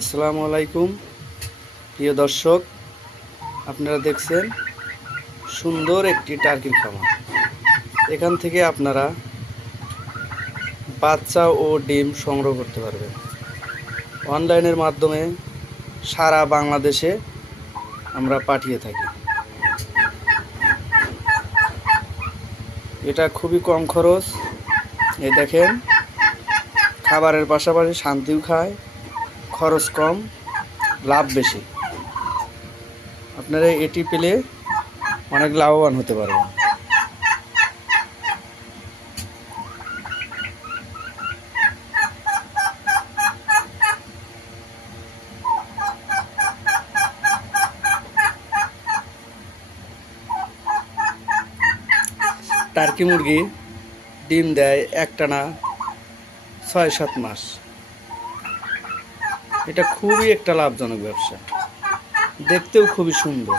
আসসালামু আলাইকুম প্রিয় দর্শক, আপনারা দেখছেন সুন্দর একটি টার্কির খামার। এখান থেকে আপনারা বাচ্চা ও ডিম সংগ্রহ করতে পারবেন। অনলাইনের মাধ্যমে সারা বাংলাদেশে আমরা পাঠিয়ে থাকি। এটা খুবই কম খরচ। এই দেখেন, খাবারের পাশাপাশি শান্তিও খায়, খরচ কম, লাভ বেশি। আপনারা এটি পেলে অনেক লাভবান হতে পারবেন। টার্কি মুরগি ডিম দেয় একটানা ৬-৭ মাস। এটা খুবই একটা লাভজনক ব্যবসা, দেখতেও খুবই সুন্দর।